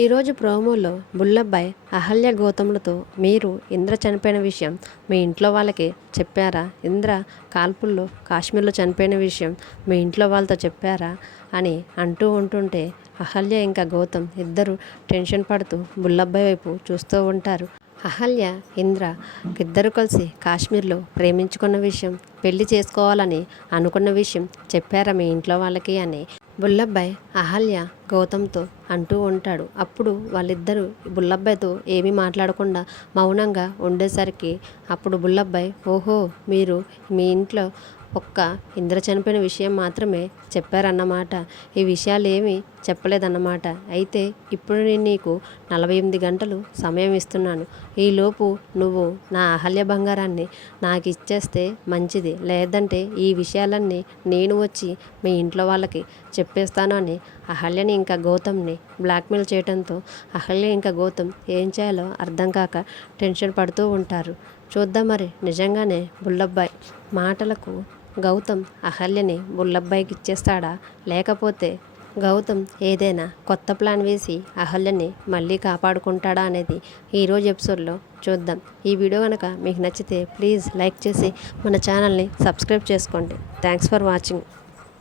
ఈరోజు ప్రోమోలో బుల్లబ్బాయ్ అహల్య గౌతమ్లతో మీరు ఇంద్ర చనిపోయిన విషయం మీ ఇంట్లో వాళ్ళకి చెప్పారా? ఇంద్ర కాల్పుల్లో కాశ్మీర్లో చనిపోయిన విషయం మీ ఇంట్లో వాళ్ళతో చెప్పారా అని అంటూ ఉంటుంటే అహల్య ఇంకా గౌతమ్ ఇద్దరు టెన్షన్ పడుతూ బుల్లబ్బాయ్ వైపు చూస్తూ ఉంటారు. అహల్య ఇంద్ర ఇద్దరు కలిసి కాశ్మీర్లో ప్రేమించుకున్న విషయం, పెళ్లి చేసుకోవాలని అనుకున్న విషయం చెప్పారా మీ ఇంట్లో వాళ్ళకి అని బుల్లబ్బాయ్ అహల్య గౌతమ్తో అంటూ ఉంటాడు. అప్పుడు వాళ్ళిద్దరూ బుల్లబ్బాయ్తో ఏమీ మాట్లాడకుండా మౌనంగా ఉండేసరికి అప్పుడు బుల్లబ్బాయ్, ఓహో, మీరు మీ ఇంట్లో ఒక్క ఇంద్ర చనిపోయిన విషయం మాత్రమే చెప్పారన్నమాట. ఈ విషయాలు ఏమీ చెప్పలేదన్నమాట. అయితే ఇప్పుడు నేను నీకు 48 గంటలు సమయం ఇస్తున్నాను. ఈలోపు నువ్వు నా అహల్య బంగారాన్ని నాకు ఇచ్చేస్తే మంచిది, లేదంటే ఈ విషయాలన్నీ నేను వచ్చి మీ ఇంట్లో వాళ్ళకి చెప్పేస్తాను అని అహల్యని ఇంకా గౌతమ్ని బ్లాక్మెయిల్ చేయడంతో అహల్య ఇంకా గౌతమ్ ఏం చేయాలో అర్థం కాక టెన్షన్ పడుతూ ఉంటారు. చూద్దాం మరి నిజంగానే బుల్లబ్బాయ్ మాటలకు గౌతమ్ అహల్యని బుల్లబ్బాయికి ఇచ్చేస్తాడా, లేకపోతే గౌతమ్ ఏదైనా కొత్త ప్లాన్ వేసి అహల్యని మళ్ళీ కాపాడుకుంటాడా అనేది ఈరోజు ఎపిసోడ్లో చూద్దాం. ఈ వీడియో కనుక మీకు నచ్చితే ప్లీజ్ లైక్ చేసి మన ఛానల్ని సబ్స్క్రైబ్ చేసుకోండి. Thanks for watching.